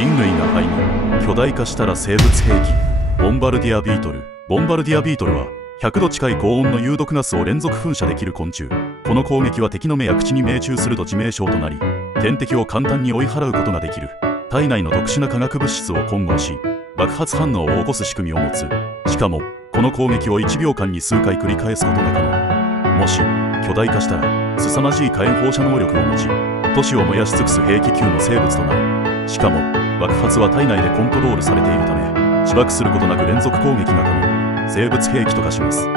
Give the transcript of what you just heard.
人類が背後巨大化したら生物兵器ボンバルディアビートル。ボンバルディアビートルは100度近い高温の有毒ガスを連続噴射できる昆虫。この攻撃は敵の目や口に命中すると致命傷となり、天敵を簡単に追い払うことができる。体内の特殊な化学物質を混合し爆発反応を起こす仕組みを持つ。しかもこの攻撃を1秒間に数回繰り返すことが可能。もし巨大化したら凄まじい火炎放射能力を持ち、都市を燃やし尽くす兵器級の生物となる。しかも爆発は体内でコントロールされているため、自爆することなく連続攻撃が可能。生物兵器と化します。